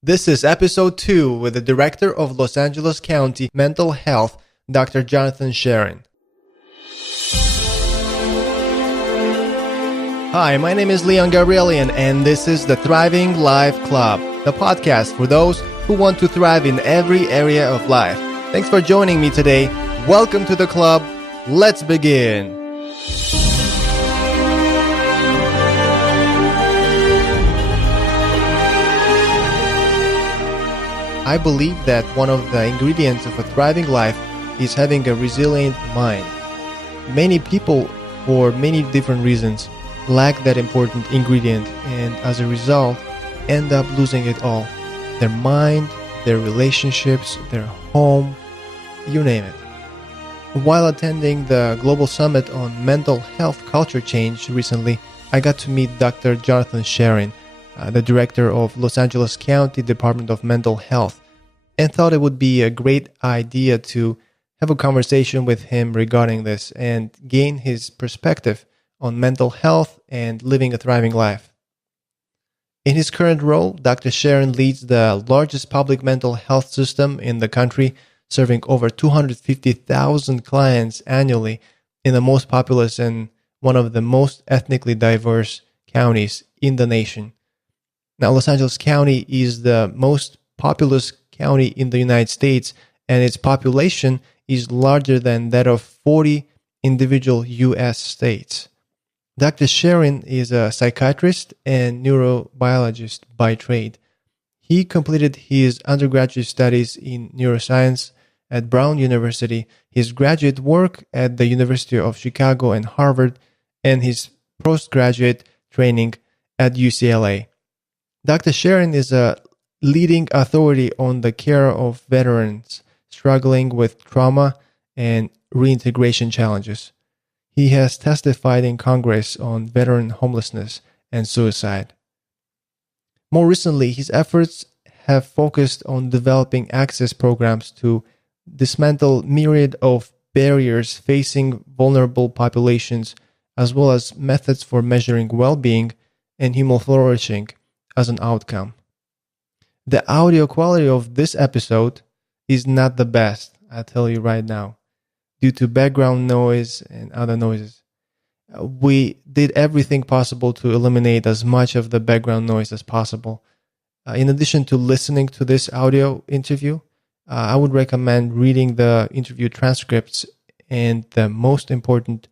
This is episode 2 with the Director of Los Angeles County Mental Health, Dr. Jonathan Sherin. Hi, my name is Leon Gabrielian, and this is the Thriving Life Club, the podcast for those who want to thrive in every area of life. Thanks for joining me today. Welcome to the club. Let's begin. I believe that one of the ingredients of a thriving life is having a resilient mind. Many people, for many different reasons, lack that important ingredient and as a result end up losing it all. Their mind, their relationships, their home, you name it. While attending the Global Summit on Mental Health Culture Change recently, I got to meet Dr. Jonathan Sherin, the director of Los Angeles County Department of Mental Health, and thought it would be a great idea to have a conversation with him regarding this and gain his perspective on mental health and living a thriving life. In his current role, Dr. Sherin leads the largest public mental health system in the country, serving over 250,000 clients annually in the most populous and one of the most ethnically diverse counties in the nation. Now, Los Angeles County is the most populous county in the United States, and its population is larger than that of 40 individual U.S. states. Dr. Sherin is a psychiatrist and neurobiologist by trade. He completed his undergraduate studies in neuroscience at Brown University, his graduate work at the University of Chicago and Harvard, and his postgraduate training at UCLA. Dr. Sherin is a leading authority on the care of veterans struggling with trauma and reintegration challenges. He has testified in Congress on veteran homelessness and suicide. More recently, his efforts have focused on developing access programs to dismantle myriad of barriers facing vulnerable populations, as well as methods for measuring well-being and human flourishing as an outcome. The audio quality of this episode is not the best, I'll tell you right now, due to background noise and other noises. We did everything possible to eliminate as much of the background noise as possible. In addition to listening to this audio interview, I would recommend reading the interview transcripts and the most important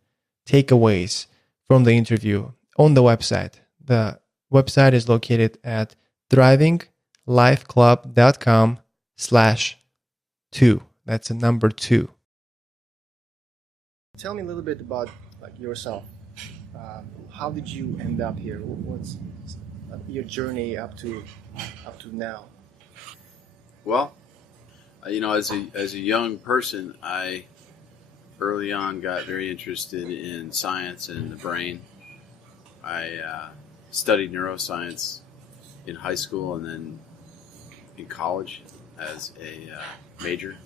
takeaways from the interview on the website. The website is located at thriving.lifeclub.com/2. That's a number 2. Tell me a little bit about yourself. How did you end up here? What's your journey up to now? Well, as a young person, I early on got very interested in science and the brain. I studied neuroscience in high school and then in college as a major.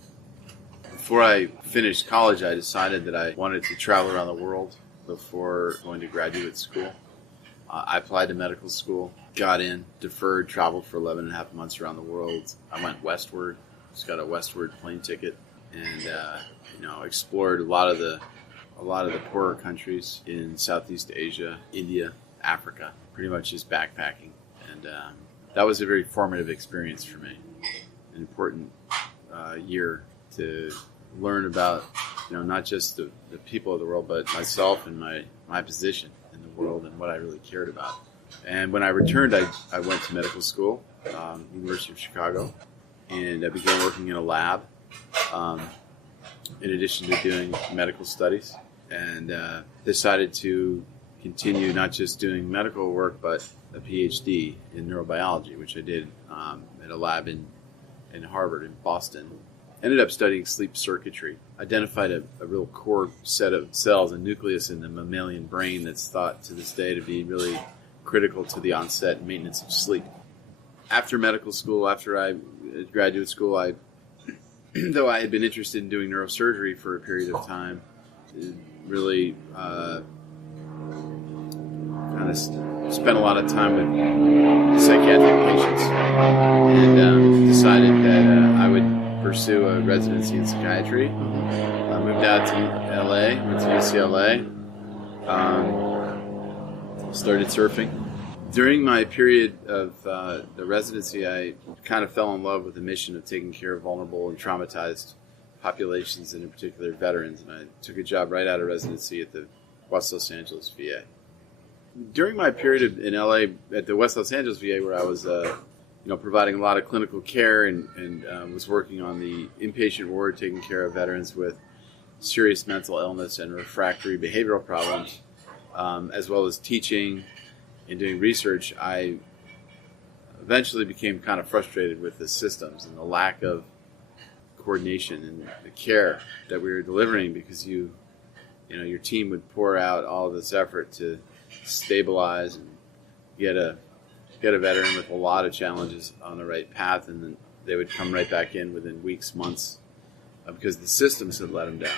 Before I finished college, I decided that I wanted to travel around the world before going to graduate school. I applied to medical school, got in, deferred, traveled for 11 and a half months around the world. I went westward, just got a westward plane ticket, and explored a lot of the poorer countries in Southeast Asia, India, Africa, pretty much just backpacking. And that was a very formative experience for me, an important year to learn about, not just the people of the world, but myself and my position in the world and what I really cared about. And when I returned, I went to medical school, University of Chicago, and I began working in a lab in addition to doing medical studies, and decided to continue not just doing medical work, but a PhD in neurobiology, which I did at a lab in Harvard in Boston. Ended up studying sleep circuitry. Identified a real core set of cells, a nucleus in the mammalian brain that's thought to this day to be really critical to the onset and maintenance of sleep. After medical school, after graduate school, though I had been interested in doing neurosurgery for a period of time, really kind of spent a lot of time with psychiatric patients, and pursue a residency in psychiatry. I moved out to LA, went to UCLA, started surfing. During my period of the residency, I kind of fell in love with the mission of taking care of vulnerable and traumatized populations, and in particular veterans. And I took a job right out of residency at the West Los Angeles VA. During my period in LA at the West Los Angeles VA, where I was providing a lot of clinical care and was working on the inpatient ward, taking care of veterans with serious mental illness and refractory behavioral problems, as well as teaching and doing research, I eventually became kind of frustrated with the systems and the lack of coordination and the care that we were delivering, because your team would pour out all of this effort to stabilize and get a veteran with a lot of challenges on the right path, and then they would come right back in within weeks, months, because the systems had let them down.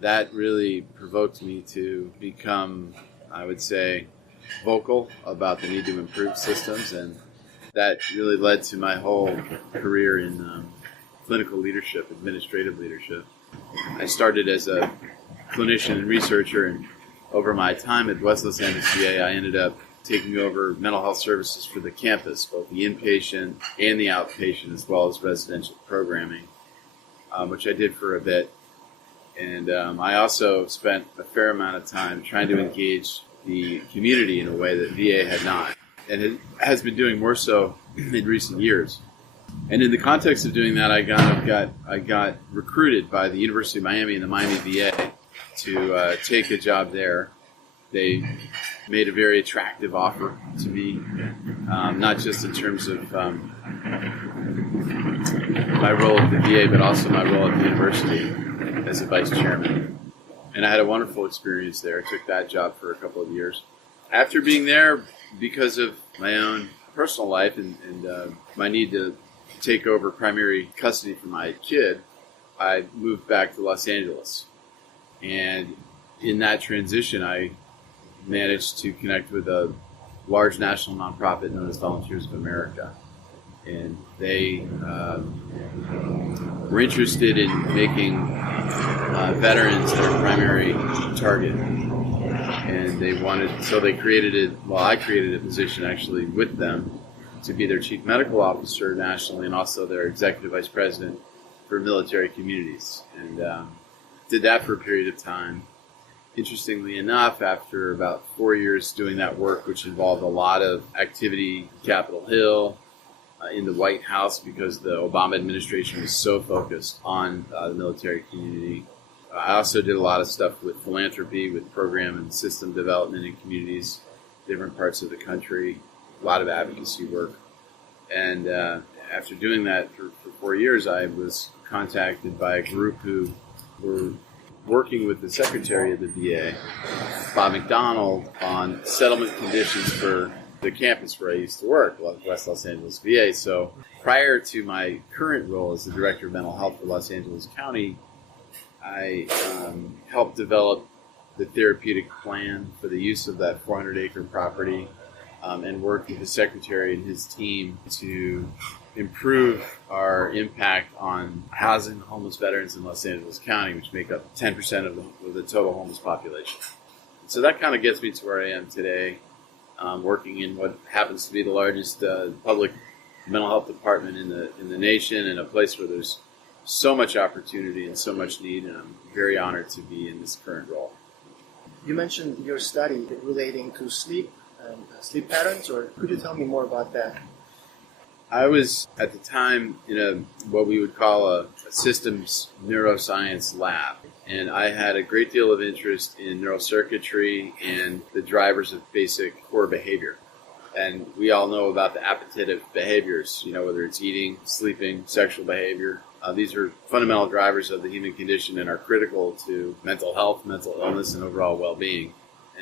That really provoked me to become, I would say, vocal about the need to improve systems, and that really led to my whole career in clinical leadership, administrative leadership. I started as a clinician and researcher, and over my time at West Los Angeles VA, I ended up taking over mental health services for the campus, both the inpatient and the outpatient, as well as residential programming, which I did for a bit. And I also spent a fair amount of time trying to engage the community in a way that VA had not, and it has been doing more so in recent years. And in the context of doing that, I got recruited by the University of Miami and the Miami VA to take a job there. They made a very attractive offer to me, not just in terms of my role at the VA, but also my role at the university as a vice chairman. And I had a wonderful experience there. I took that job for a couple of years. After being there, because of my own personal life and my need to take over primary custody for my kid, I moved back to Los Angeles. And in that transition, I managed to connect with a large national nonprofit known as Volunteers of America. And they were interested in making veterans their primary target. And they created I created a position actually with them to be their chief medical officer nationally, and also their executive vice president for military communities. And did that for a period of time. Interestingly enough, after about 4 years doing that work, which involved a lot of activity in Capitol Hill, in the White House, because the Obama administration was so focused on the military community. I also did a lot of stuff with philanthropy, with program and system development in communities, different parts of the country, a lot of advocacy work. And after doing that for 4 years, I was contacted by a group who were working with the secretary of the VA, Bob McDonald, on settlement conditions for the campus where I used to work, West Los Angeles VA. So prior to my current role as the director of mental health for Los Angeles County, I helped develop the therapeutic plan for the use of that 400-acre property, and worked with the secretary and his team to improve our impact on housing homeless veterans in Los Angeles County, which make up 10% of the total homeless population. So that kind of gets me to where I am today, working in what happens to be the largest public mental health department in the nation, and a place where there's so much opportunity and so much need, and I'm very honored to be in this current role. You mentioned your study relating to sleep and sleep patterns, or could you tell me more about that? I was, at the time, in what we would call a systems neuroscience lab, and I had a great deal of interest in neurocircuitry and the drivers of basic core behavior. And we all know about the appetitive behaviors, whether it's eating, sleeping, sexual behavior. These are fundamental drivers of the human condition and are critical to mental health, mental illness, and overall well-being.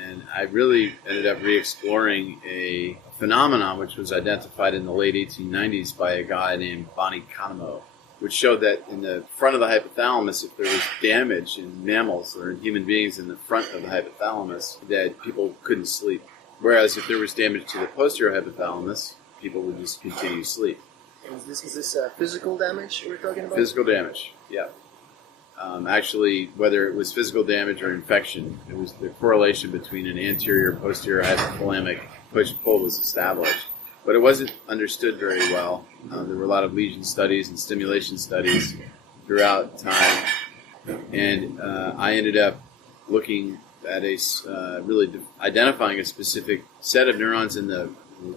And I really ended up re-exploring a phenomenon which was identified in the late 1890s by a guy named Bonnie Kahnemoe, which showed that in the front of the hypothalamus, if there was damage in mammals or in human beings in the front of the hypothalamus, that people couldn't sleep. Whereas if there was damage to the posterior hypothalamus, people would just continue to sleep. Is this physical damage we're talking about? Physical damage, yeah. Actually, whether it was physical damage or infection, it was the correlation between an anterior-posterior hypothalamic push-pull was established. But it wasn't understood very well. There were a lot of lesion studies and stimulation studies throughout time. And I ended up looking at really identifying a specific set of neurons in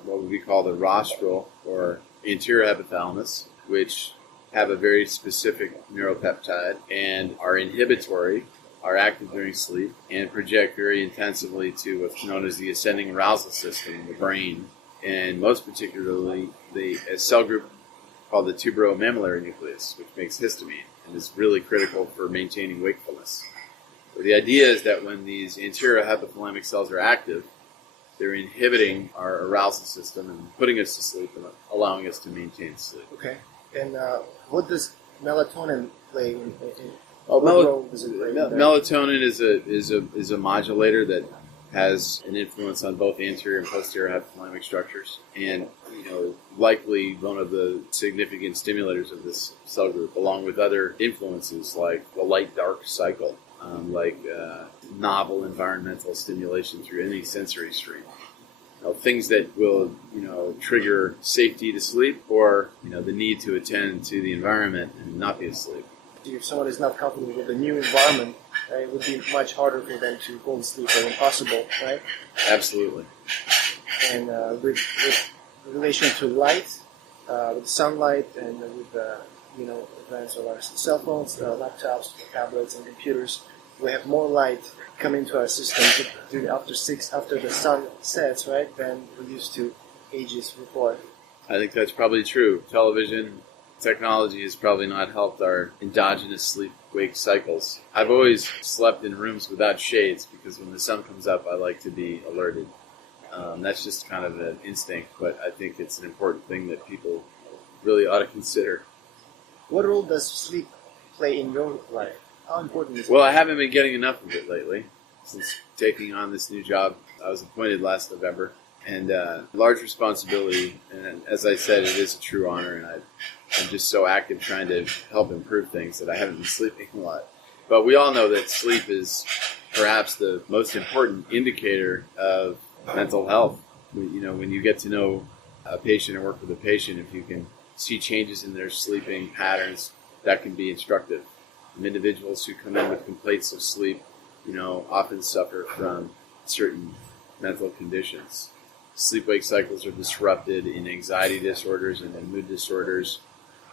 what we call the rostral or anterior hypothalamus, which have a very specific neuropeptide and are inhibitory, are active during sleep, and project very intensively to what's known as the ascending arousal system in the brain, and most particularly a cell group called the tuberomammillary nucleus, which makes histamine and is really critical for maintaining wakefulness. So the idea is that when these anterior hypothalamic cells are active, they're inhibiting our arousal system and putting us to sleep and allowing us to maintain sleep. Okay. And what does melatonin play in what role does it play in there? Melatonin is a modulator that has an influence on both anterior and posterior hypothalamic structures, and likely one of the significant stimulators of this cell group, along with other influences like the light-dark cycle, like novel environmental stimulation through any sensory stream. Things that will, trigger safety to sleep, or the need to attend to the environment and not be asleep. If someone is not comfortable with the new environment, it would be much harder for them to go to sleep, or impossible, right? Absolutely. And with relation to light, with sunlight, and with advance of our cell phones, laptops, tablets, and computers, we have more light coming to our system after the sun sets, right, than we used to ages before. I think that's probably true. Television technology has probably not helped our endogenous sleep-wake cycles. I've always slept in rooms without shades because when the sun comes up, I like to be alerted. That's just kind of an instinct, but I think it's an important thing that people really ought to consider. What role does sleep play in your life? How important is it? Well, I haven't been getting enough of it lately since taking on this new job. I was appointed last November, and large responsibility, and as I said, it is a true honor, and I'm just so active trying to help improve things that I haven't been sleeping a lot. But we all know that sleep is perhaps the most important indicator of mental health. When you get to know a patient or work with a patient, if you can see changes in their sleeping patterns, that can be instructive. Individuals who come in with complaints of sleep, often suffer from certain mental conditions. Sleep-wake cycles are disrupted in anxiety disorders and in mood disorders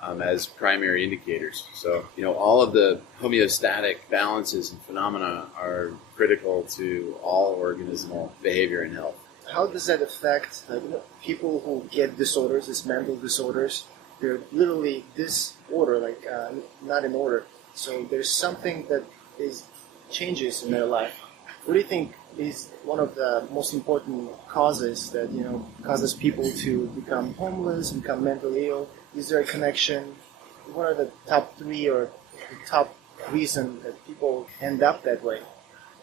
as primary indicators. So, all of the homeostatic balances and phenomena are critical to all organismal behavior and health. How does that affect people who get disorders, these mental disorders? They're literally disorder, not in order. So there's something that changes in their life. What do you think is one of the most important causes that causes people to become homeless, become mentally ill? Is there a connection? What are the top 3 or the top reason that people end up that way?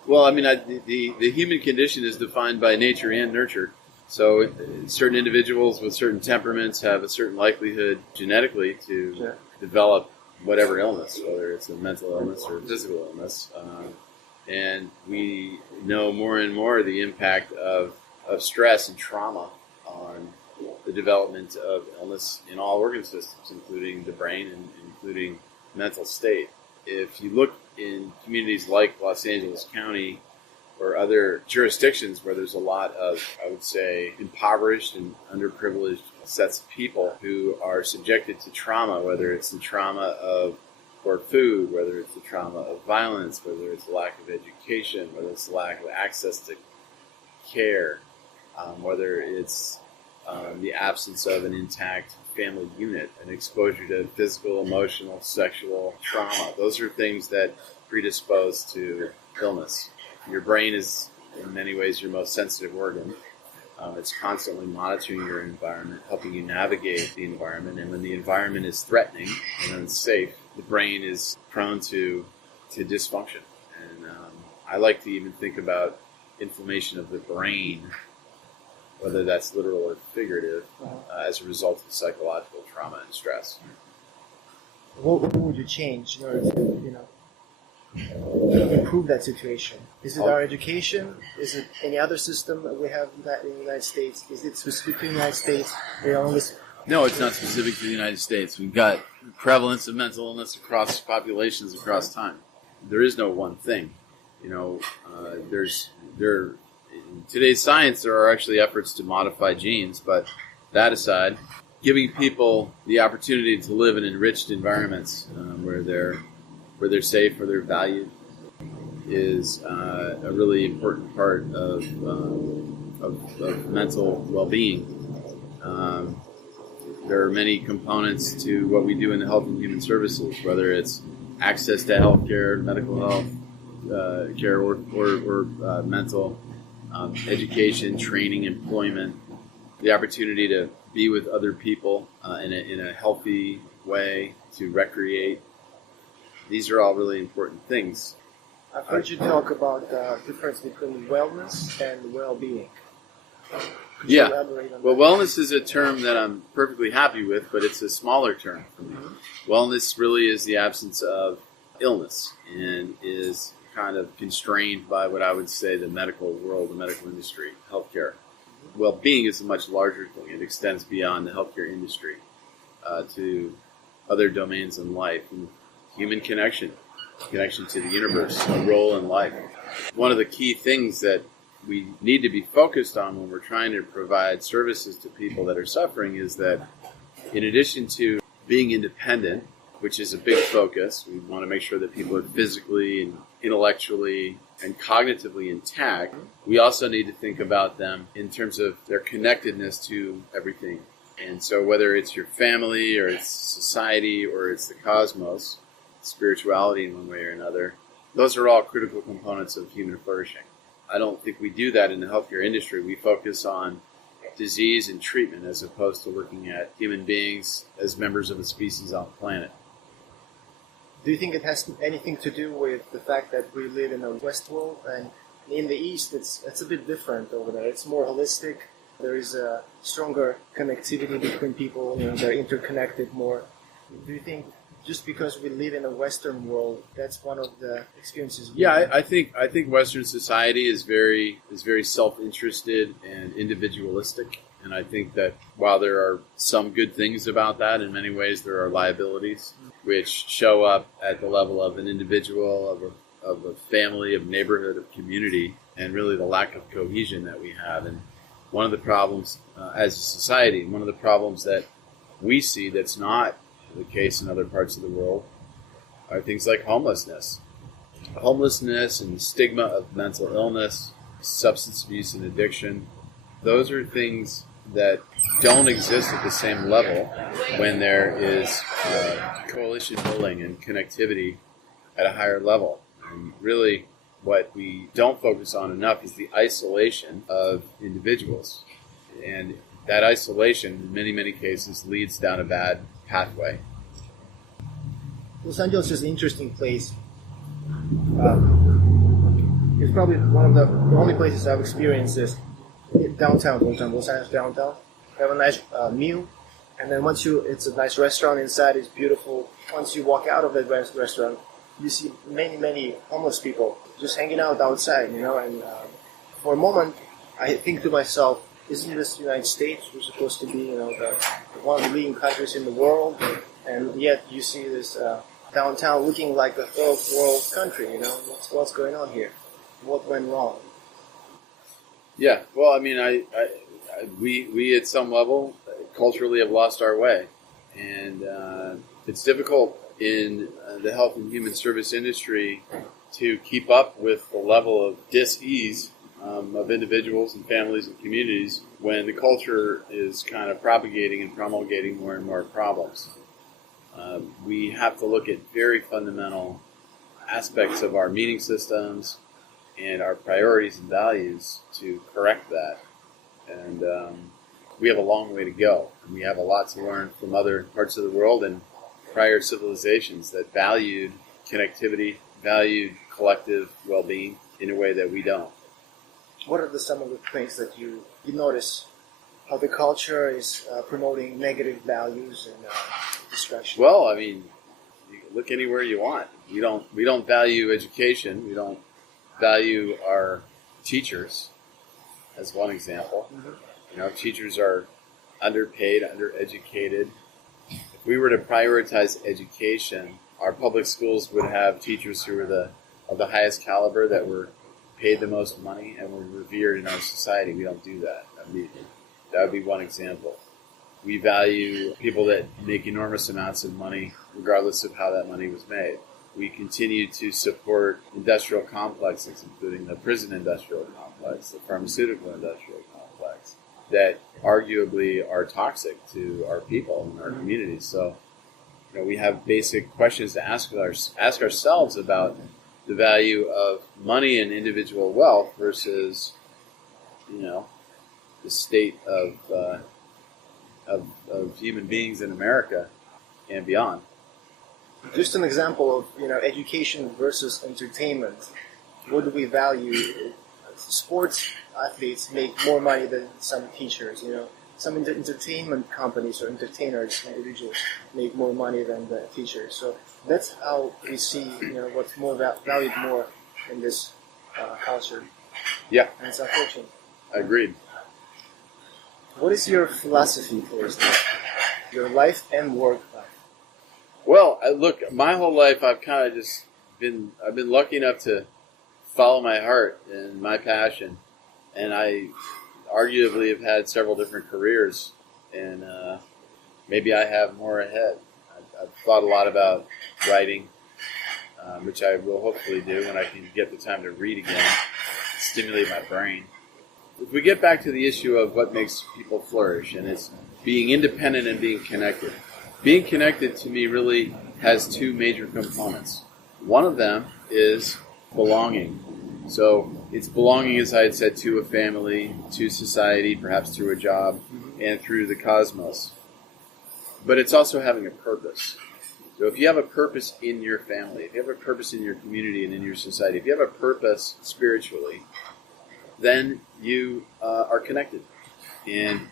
Well, the human condition is defined by nature and nurture. So certain individuals with certain temperaments have a certain likelihood genetically to develop whatever illness, whether it's a mental illness or a physical illness. And we know more and more the impact of stress and trauma on the development of illness in all organ systems, including the brain and including mental state. If you look in communities like Los Angeles County or other jurisdictions where there's a lot of, I would say, impoverished and underprivileged sets of people who are subjected to trauma, whether it's the trauma of poor food, whether it's the trauma of violence, whether it's the lack of education, whether it's the lack of access to care, whether it's the absence of an intact family unit, an exposure to physical, emotional, sexual trauma. Those are things that predispose to illness. Your brain is, in many ways, your most sensitive organ. It's constantly monitoring your environment, helping you navigate the environment. And when the environment is threatening and unsafe, the brain is prone to dysfunction. And I like to even think about inflammation of the brain whether that's literal or figurative, as a result of psychological trauma and stress. What would you change in order to, improve that situation? Is it our education? Is it any other system that we have in the United States? Is it specific to the United States? No, it's not specific to the United States. We've got prevalence of mental illness across populations across time. There is no one thing. In today's science, there are actually efforts to modify genes, but that aside, giving people the opportunity to live in enriched environments where they're safe, where they're valued, is a really important part of mental well-being. There are many components to what we do in the health and human services, whether it's access to health care, medical health care, or mental education, training, employment, the opportunity to be with other people in a healthy way, to recreate. These are all really important things. I've heard you talk about the difference between wellness and well-being. Could you elaborate on well, that? wellness is a term that I'm perfectly happy with, but it's a smaller term for me. Wellness really is the absence of illness and is kind of constrained by what I would say the medical world, the medical industry, healthcare. Well-being is a much larger thing. It extends beyond the healthcare industry to other domains in life. And human connection to the universe, a role in life. One of the key things that we need to be focused on when we're trying to provide services to people that are suffering is that in addition to being independent, which is a big focus, we want to make sure that people are physically and intellectually and cognitively intact. We also need to think about them in terms of their connectedness to everything. And so whether it's your family or it's society or it's the cosmos, spirituality in one way or another, those are all critical components of human flourishing. I don't think we do that in the healthcare industry. We focus on disease and treatment as opposed to looking at human beings as members of a species on the planet. Do you think it has anything to do with the fact that we live in a West world, and in the East it's a bit different over there? It's more holistic. There is a stronger connectivity between people. They're interconnected more. Do you think just because we live in a Western world, that's one of the experiences? I think Western society is very self-interested and individualistic, and I think that while there are some good things about that, in many ways there are liabilities which show up at the level of an individual, of a family, of neighborhood, of community, and really the lack of cohesion that we have. And one of the problems as a society, one of the problems that we see that's not the case in other parts of the world are things like homelessness. Homelessness and the stigma of mental illness, substance abuse and addiction. Those are things that don't exist at the same level when there is coalition building and connectivity at a higher level. And really what we don't focus on enough is the isolation of individuals. And that isolation, in many, many cases, leads down a bad pathway. Los Angeles is an interesting place. It's probably one of the only places I've experienced this. Downtown, for example, Los Angeles downtown. You have a nice meal, and then it's a nice restaurant inside. It's beautiful. Once you walk out of that restaurant, you see many, many homeless people just hanging out outside, And for a moment, I think to myself, isn't this the United States? We're supposed to be, one of the leading countries in the world, and yet you see this downtown looking like a third world country. What's going on here? What went wrong? Yeah, well, I mean, we at some level culturally have lost our way, and it's difficult in the health and human service industry to keep up with the level of dis-ease of individuals and families and communities when the culture is kind of propagating and promulgating more and more problems. We have to look at very fundamental aspects of our meaning systems and our priorities and values to correct that. And we have a long way to go. And we have a lot to learn from other parts of the world and prior civilizations that valued connectivity, valued collective well-being in a way that we don't. What are some of the things that you you notice how the culture is promoting negative values and distraction? Well, I mean, you can look anywhere you want. We don't value education. We don't value our teachers, as one example. Teachers are underpaid, undereducated. If we were to prioritize education, our public schools would have teachers who were of the highest caliber, that were paid the most money and were revered in our society. We don't do that. That would be one example. We value people that make enormous amounts of money, regardless of how that money was made. We continue to support industrial complexes, including the prison industrial complex, the pharmaceutical industrial complex, that arguably are toxic to our people and our communities. So, we have basic questions to ask ourselves about the value of money and individual wealth versus, the state of human beings in America and beyond. Just an example of education versus entertainment. What do we value? Sports athletes make more money than some teachers. Some entertainment companies or entertainers, individuals, make more money than the teachers. So that's how we see what's more valued more in this culture. Yeah, and it's unfortunate. Agreed. What is your philosophy towards that? Your life and work life? Well, look, my whole life I've kind of just been lucky enough to follow my heart and my passion, and I arguably have had several different careers, and maybe I have more ahead. I've thought a lot about writing, which I will hopefully do when I can get the time to read again, stimulate my brain. If we get back to the issue of what makes people flourish, and it's being independent and being connected. Being connected to me really has two major components. One of them is belonging. So it's belonging, as I had said, to a family, to society, perhaps through a job, and through the cosmos. But it's also having a purpose. So if you have a purpose in your family, if you have a purpose in your community and in your society, if you have a purpose spiritually, then you are connected. And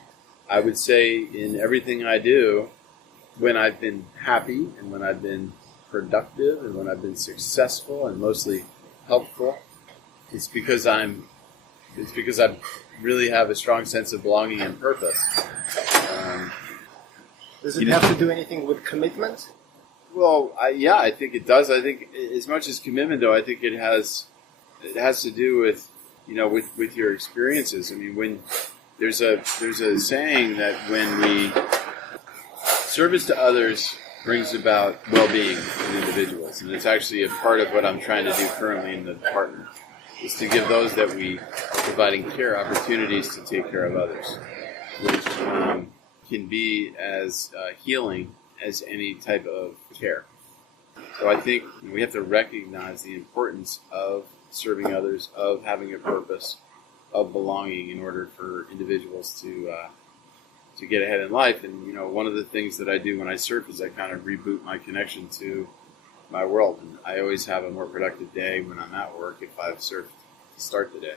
I would say in everything I do, when I've been happy and when I've been productive and when I've been successful and mostly helpful, it's because I really have a strong sense of belonging and purpose. Does it have to do anything with commitment? Well, I think it does. I think as much as commitment, though, I think it has to do with with your experiences. I mean, when there's a saying that when service to others brings about well-being in individuals, and it's actually a part of what I'm trying to do currently in the partner, is to give those that we are providing care opportunities to take care of others, which can be as healing as any type of care. So I think we have to recognize the importance of serving others, of having a purpose, of belonging in order for individuals to get ahead in life. And one of the things that I do when I surf is I kind of reboot my connection to my world. And I always have a more productive day when I'm at work if I've surfed to start the day.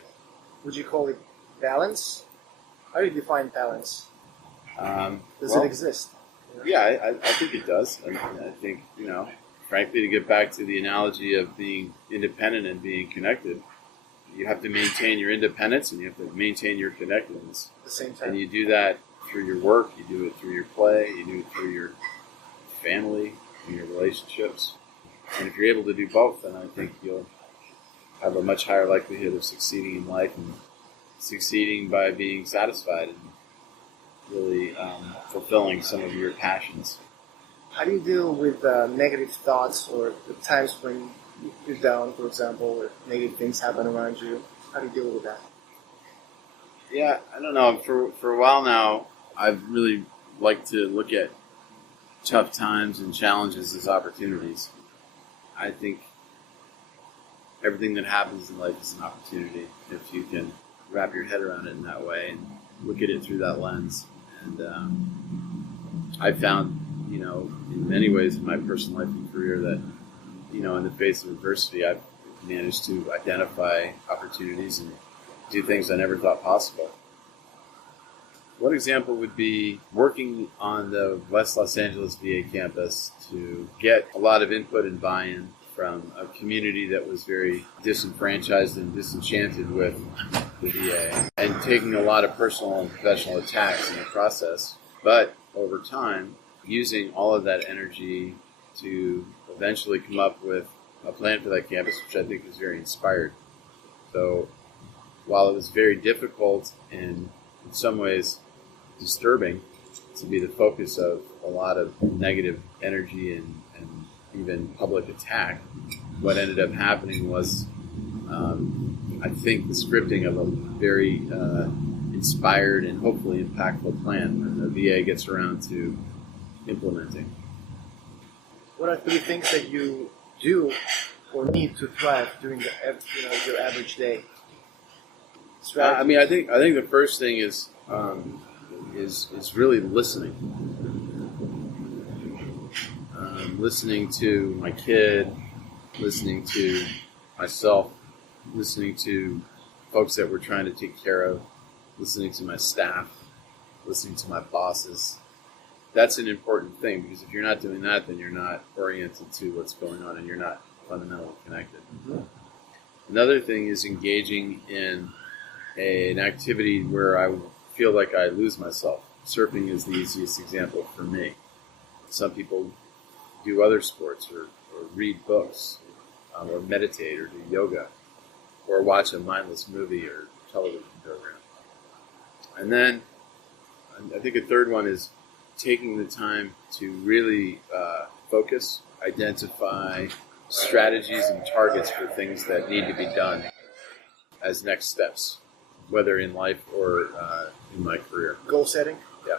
Would you call it balance? How do you define balance? Does it exist? Yeah, I think it does. I think, frankly, to get back to the analogy of being independent and being connected, you have to maintain your independence and you have to maintain your connectedness. At the same time. And you do that through your work, you do it through your play, you do it through your family and your relationships. And if you're able to do both, then I think you'll have a much higher likelihood of succeeding in life and succeeding by being satisfied and really fulfilling some of your passions. How do you deal with negative thoughts or the times when you're down, for example, or negative things happen around you? How do you deal with that? Yeah, I don't know. For a while now, I've really liked to look at tough times and challenges as opportunities. I think everything that happens in life is an opportunity if you can wrap your head around it in that way and look at it through that lens. And I found, in many ways in my personal life and career that, in the face of adversity, I've managed to identify opportunities and do things I never thought possible. One example would be working on the West Los Angeles VA campus to get a lot of input and buy-in from a community that was very disenfranchised and disenchanted with the VA, and taking a lot of personal and professional attacks in the process. But over time, using all of that energy to eventually come up with a plan for that campus, which I think is very inspired. So while it was very difficult and in some ways disturbing to be the focus of a lot of negative energy and even public attack, what ended up happening was, I think, the scripting of a very inspired and hopefully impactful plan that the VA gets around to implementing. What are three things that you do or need to thrive during your average day? I think the first thing is really listening. Listening to my kid, listening to myself, listening to folks that we're trying to take care of, listening to my staff, listening to my bosses. That's an important thing, because if you're not doing that, then you're not oriented to what's going on and you're not fundamentally connected. Mm-hmm. Another thing is engaging in an activity where I feel like I lose myself. Surfing is the easiest example for me. Some people do other sports or read books or meditate or do yoga or watch a mindless movie or television program. And then I think a third one is taking the time to really focus, identify strategies and targets for things that need to be done as next steps, whether in life or in my career. Goal setting? Yeah.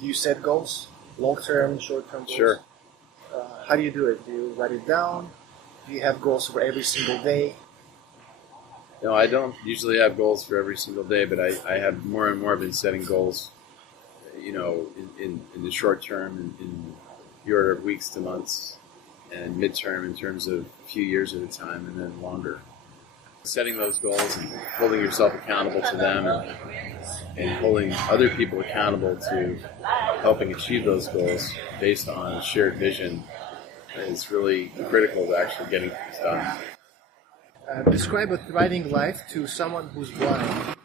Do you set goals? Long-term, short-term goals? Sure. How do you do it? Do you write it down? Do you have goals for every single day? No, I don't usually have goals for every single day, but I have more and more been setting goals, in the short term, in the order of weeks to months, and midterm in terms of a few years at a time, and then longer. Setting those goals and holding yourself accountable to them and holding other people accountable to helping achieve those goals based on a shared vision is really critical to actually getting things done. Describe a thriving life to someone who's blind.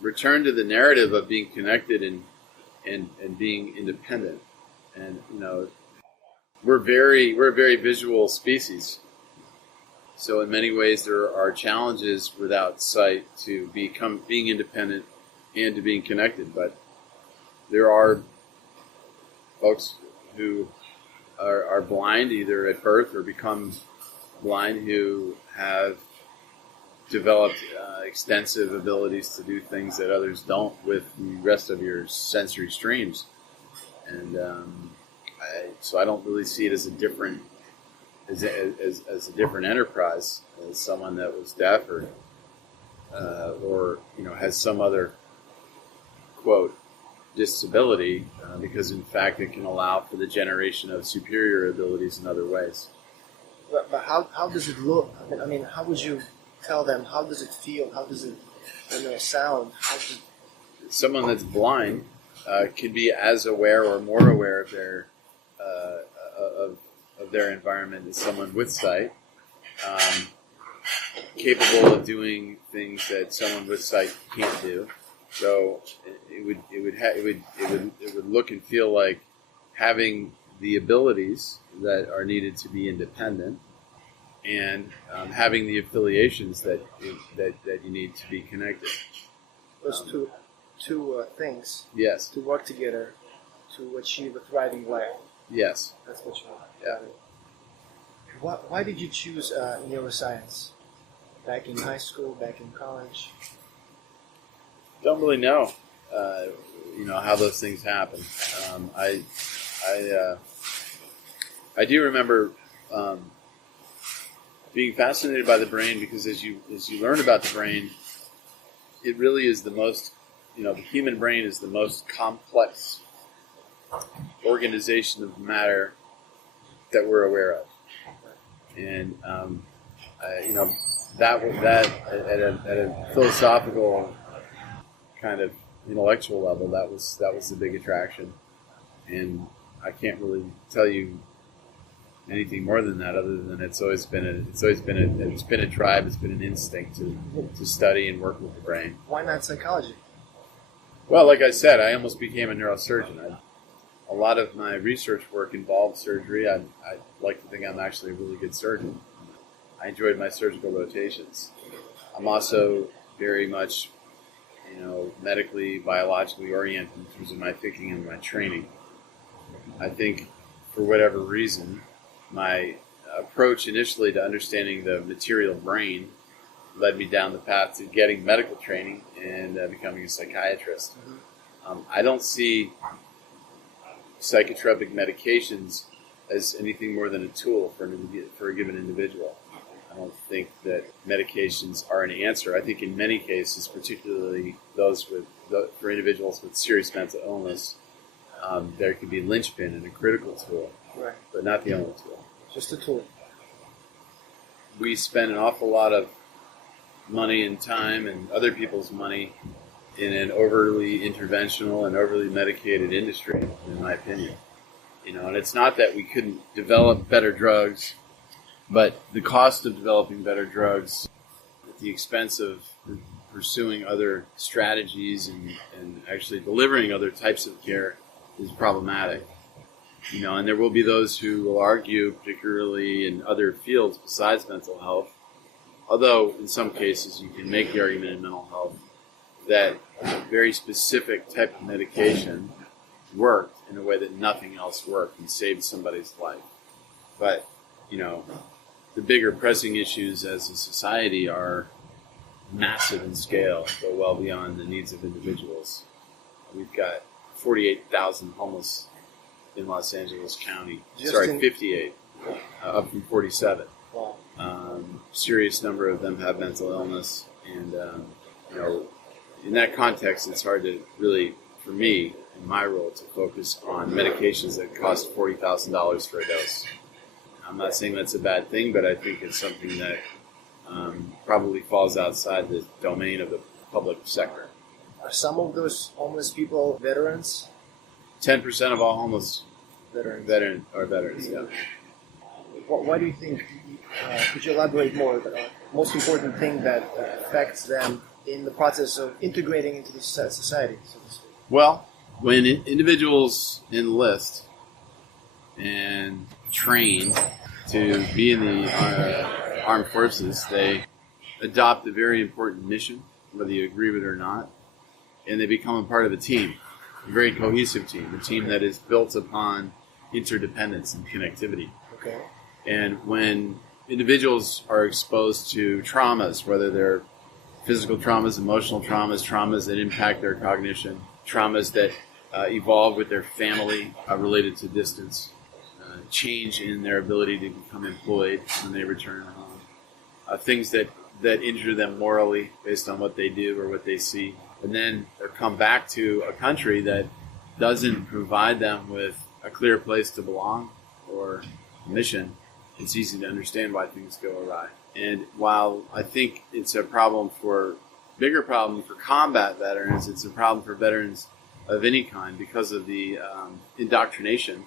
Return to the narrative of being connected and being independent. And we're a very visual species. So in many ways there are challenges without sight to being independent and to being connected. But there are folks who are blind either at birth or become blind who have developed extensive abilities to do things that others don't with the rest of your sensory streams. And so I don't really see it as a different enterprise as someone that was deaf or has some other quote disability, because in fact it can allow for the generation of superior abilities in other ways. But how does it look? I mean, how would you tell them? How does it feel? How does it sound? Someone that's blind can be as aware or more aware of their environment as someone with sight, capable of doing things that someone with sight can't do. So it would look and feel like having the abilities that are needed to be independent, and having the affiliations that you need to be connected. Those two things. Yes. To work together to achieve a thriving life. Yes. That's what you want. Yeah. Why did you choose neuroscience? Back in high school, back in college? Don't really know. How those things happen. I do remember being fascinated by the brain, because as you learn about the brain, it really is the most, the human brain is the most complex organization of matter that we're aware of, and that at a philosophical kind of intellectual level, that was the big attraction. And I can't really tell you anything more than that, other than it's been a drive, it's been an instinct to study and work with the brain. Why not psychology? Well, like I said, I almost became a neurosurgeon. A lot of my research work involved surgery. I like to think I'm actually a really good surgeon. I enjoyed my surgical rotations. I'm also very much, medically, biologically oriented in terms of my thinking and my training. I think, for whatever reason, my approach initially to understanding the material brain led me down the path to getting medical training and becoming a psychiatrist. I don't see psychotropic medications as anything more than a tool for a given individual. I don't think that medications are an answer. I think in many cases, particularly for individuals with serious mental illness, there can be a linchpin and a critical tool, right, but not the only tool. Just a tool. We spend an awful lot of money and time and other people's money in an overly interventional and overly medicated industry, in my opinion. And it's not that we couldn't develop better drugs, but the cost of developing better drugs at the expense of pursuing other strategies and actually delivering other types of care is problematic. And there will be those who will argue, particularly in other fields besides mental health, although in some cases you can make the argument in mental health that a very specific type of medication worked in a way that nothing else worked and saved somebody's life. But, the bigger pressing issues as a society are massive in scale, go well beyond the needs of individuals. We've got 48,000 homeless in Los Angeles County. 58, up from 47. Wow. Serious number of them have mental illness, and in that context, it's hard to really, for me, in my role, to focus on medications that cost $40,000 for a dose. I'm not saying that's a bad thing, but I think it's something that probably falls outside the domain of the public sector. Are some of those homeless people veterans? 10% of all homeless Veterans. are veterans, yeah. Why do you think, could you elaborate more, the most important thing that affects them in the process of integrating into the society, so to speak? Well, when individuals enlist and train to be in the armed forces, they adopt a very important mission, whether you agree with it or not, and they become a part of a team, a very cohesive team, a team that is built upon interdependence and connectivity. Okay. And when individuals are exposed to traumas, whether they're physical traumas, emotional traumas that impact their cognition, traumas that evolve with their family related to distance, change in their ability to become employed when they return home, things that injure them morally based on what they do or what they see, and then they come back to a country that doesn't provide them with a clear place to belong or a mission, it's easy to understand why things go awry. And while I think it's a bigger problem for combat veterans, it's a problem for veterans of any kind because of the indoctrination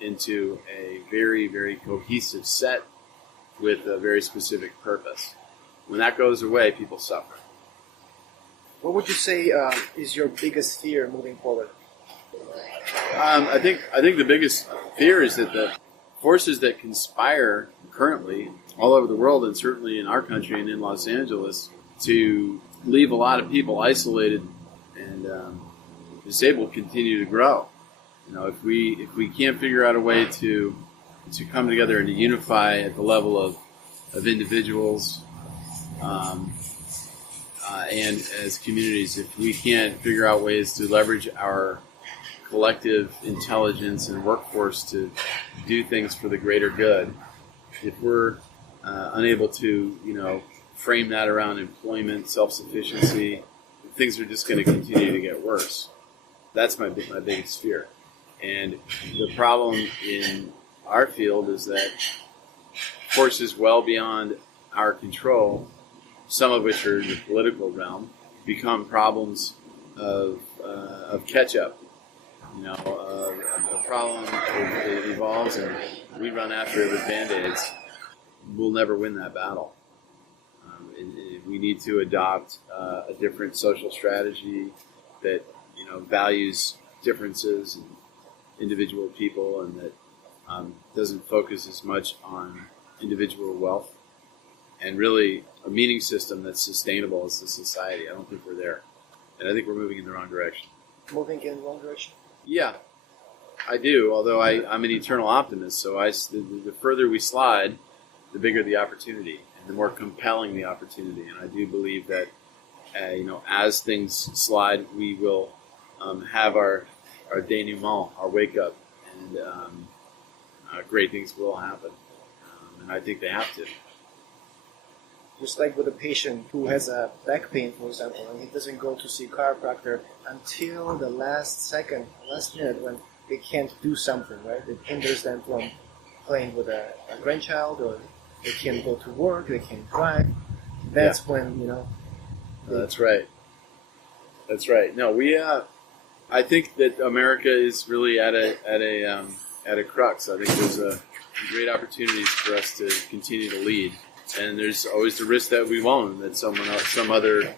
into a very, very cohesive set with a very specific purpose. When that goes away, people suffer. What would you say is your biggest fear moving forward? I think the biggest fear is that the forces that conspire currently all over the world, and certainly in our country and in Los Angeles, to leave a lot of people isolated and disabled, continue to grow. If we can't figure out a way to come together and to unify at the level of individuals and as communities, if we can't figure out ways to leverage our collective intelligence and workforce to do things for the greater good, if we're unable to, frame that around employment, self-sufficiency, things are just going to continue to get worse. That's my biggest fear. And the problem in our field is that forces well beyond our control, some of which are in the political realm, become problems of catch up. You know, a problem it evolves, and we run after it with band-aids. We'll never win that battle. We need to adopt a different social strategy that values differences and individual people, and that doesn't focus as much on individual wealth, and really a meaning system that's sustainable as a society. I don't think we're there, and I think we're moving in the wrong direction. Moving in the wrong direction? Yeah, I do. Although I'm an eternal optimist, so the further we slide, the bigger the opportunity, and the more compelling the opportunity. And I do believe that, as things slide, we will have our denouement, our wake up, and great things will happen. And I think they have to. Just like with a patient who has a back pain, for example, and he doesn't go to see a chiropractor until the last minute when they can't do something, right? It hinders them from playing with a grandchild, or they can't go to work, they can't drive. That's when, That's right. That's right. No, I think that America is really at a crux. I think there's a great opportunities for us to continue to lead. And there's always the risk that we won't, that some other,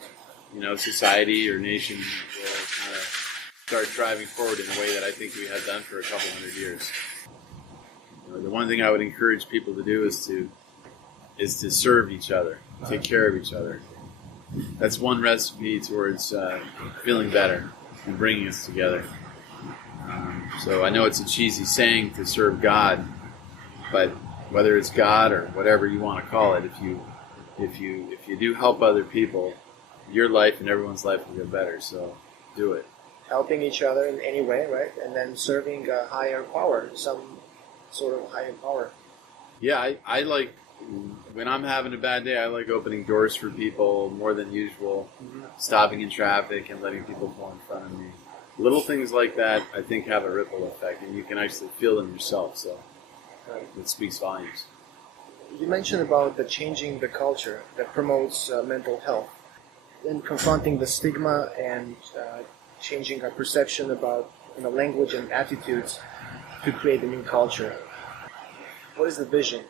society or nation will kind of start driving forward in a way that I think we have done for a couple hundred years. The one thing I would encourage people to do is to serve each other, take care of each other. That's one recipe towards feeling better and bringing us together. So I know it's a cheesy saying to serve God, but whether it's God or whatever you want to call it, if you do help other people, your life and everyone's life will get better. So do it. Helping each other in any way, right? And then serving a higher power, some sort of higher power. Yeah, I like, when I'm having a bad day, I like opening doors for people more than usual, stopping in traffic and letting people go in front of me. Little things like that, I think, have a ripple effect, and you can actually feel them yourself. So it speaks volumes. You mentioned about the changing the culture that promotes mental health, and confronting the stigma and changing our perception about language and attitudes to create a new culture. What is the vision?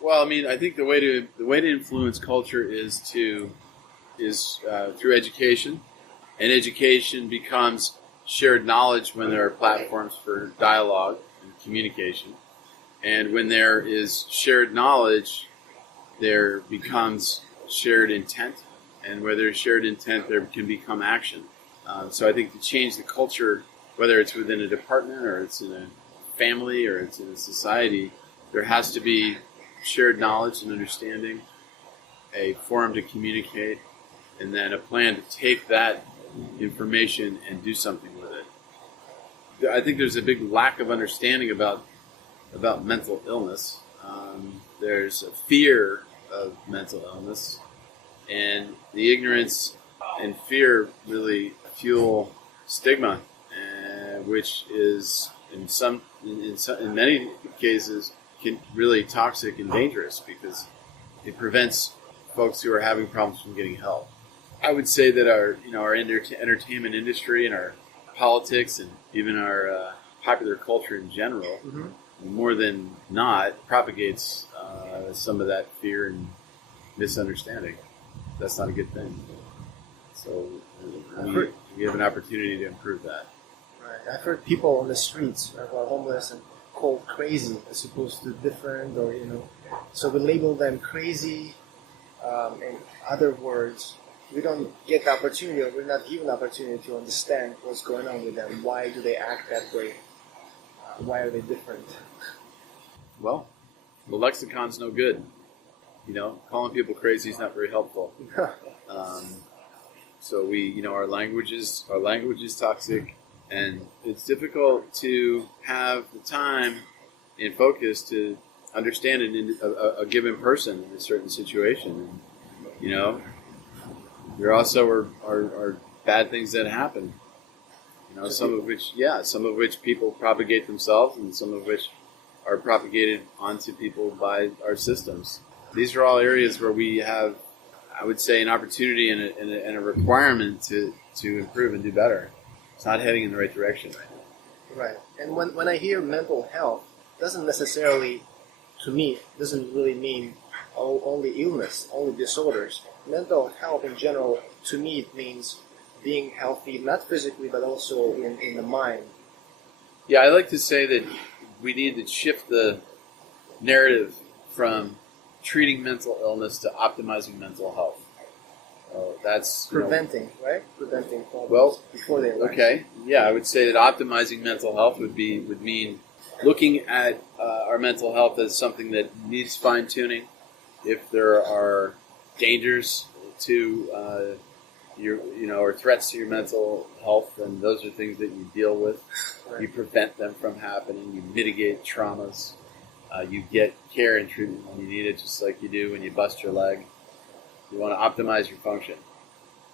Well, I mean, I think the way to influence culture is through education, and education becomes shared knowledge when there are platforms for dialogue and communication. And when there is shared knowledge, there becomes shared intent. And where there's shared intent, there can become action. So I think to change the culture, whether it's within a department or it's in a family or it's in a society, there has to be shared knowledge and understanding, a forum to communicate, and then a plan to take that information and do something with it. I think there's a big lack of understanding about mental illness. There's a fear of mental illness, and the ignorance and fear really fuel stigma, which is in many cases really toxic and dangerous, because it prevents folks who are having problems from getting help. I would say that our entertainment industry and our politics and even our popular culture in general, more than not, propagates some of that fear and misunderstanding. That's not a good thing. So we have an opportunity to improve that. Right. I've heard people on the streets who are homeless and called crazy as opposed to different, or so we label them crazy. In other words, we don't get the opportunity, or we're not given the opportunity to understand what's going on with them. Why do they act that way? Why are they different? Well, the lexicon's no good. Calling people crazy is not very helpful. So our language is toxic, and it's difficult to have the time and focus to understand a given person in a certain situation. There also are bad things that happen. Some of which people propagate themselves, and some of which are propagated onto people by our systems. These are all areas where we have I would say, an opportunity and a requirement to improve and do better. It's not heading in the right direction right now. Right. And when I hear mental health, doesn't necessarily, to me, doesn't really mean only illness, only disorders. Mental health in general, to me, it means being healthy, not physically, but also in the mind. Yeah, I like to say that we need to shift the narrative from treating mental illness to optimizing mental health. That's preventing, right? Preventing problems before they arise. Okay, yeah, I would say that optimizing mental health would mean looking at our mental health as something that needs fine tuning. If there are dangers to or threats to your mental health, then those are things that you deal with. Right. You prevent them from happening. You mitigate traumas. You get care and treatment when you need it, just like you do when you bust your leg. You want to optimize your function,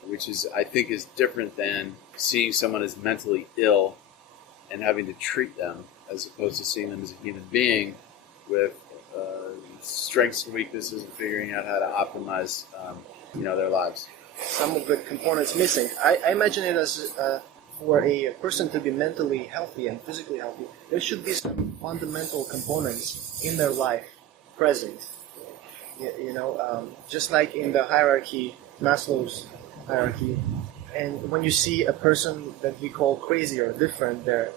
which I think is different than seeing someone as mentally ill and having to treat them, as opposed to seeing them as a human being with strengths and weaknesses and figuring out how to optimize their lives. Some of the components missing. I imagine it as for a person to be mentally healthy and physically healthy, there should be some fundamental components in their life present. Just like in the hierarchy, Maslow's hierarchy. And when you see a person that we call crazy or different, they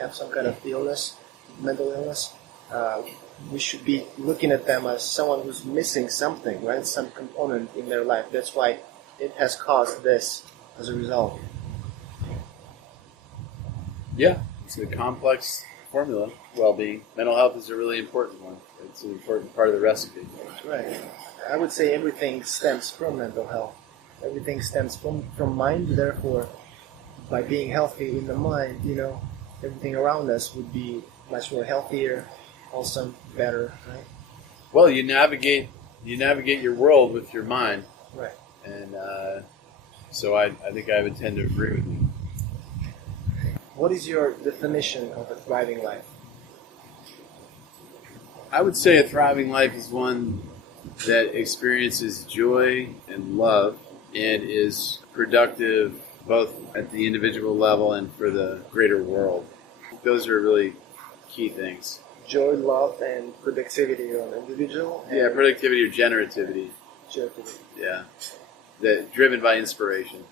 have some kind of illness, mental illness, we should be looking at them as someone who's missing something, right? Some component in their life. That's why it has caused this as a result. Yeah, it's a complex formula. Well-being, mental health is a really important one. It's an important part of the recipe. Right. I would say everything stems from mental health. Everything stems from mind. Therefore, by being healthy in the mind, everything around us would be much more healthier, wholesome, better, right? Well, you navigate your world with your mind. Right. And so I think I would tend to agree with you. What is your definition of a thriving life? I would say a thriving life is one that experiences joy and love and is productive both at the individual level and for the greater world. Those are really key things. Joy, love, and productivity on individual? Yeah, productivity or generativity. Generativity. Yeah. Driven by inspiration.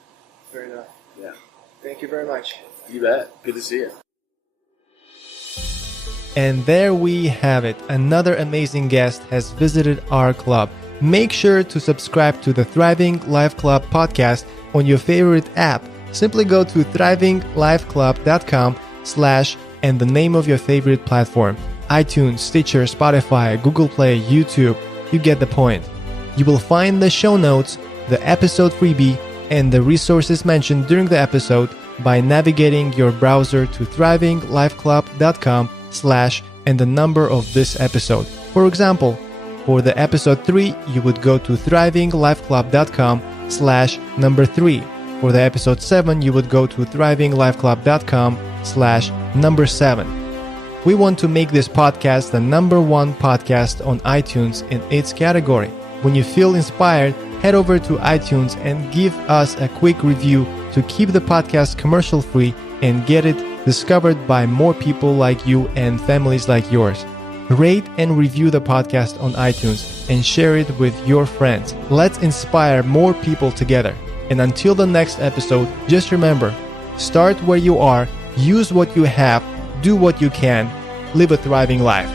Fair enough. Yeah. Thank you very much. You bet. Good to see you. And there we have it. Another amazing guest has visited our club. Make sure to subscribe to the Thriving Life Club podcast on your favorite app. Simply go to thrivinglifeclub.com/ and the name of your favorite platform. iTunes, Stitcher, Spotify, Google Play, YouTube. You get the point. You will find the show notes, the episode freebie, and the resources mentioned during the episode by navigating your browser to thrivinglifeclub.com/ and the number of this episode. For example, for the episode 3, you would go to thrivinglifeclub.com/ 3. For the episode 7, you would go to thrivinglifeclub.com/ 7. We want to make this podcast the #1 podcast on iTunes in its category. When you feel inspired, head over to iTunes and give us a quick review to keep the podcast commercial free and get it discovered by more people like you and families like yours. Rate and review the podcast on iTunes and share it with your friends. Let's inspire more people together. And until the next episode, just remember, start where you are, use what you have, do what you can, live a thriving life.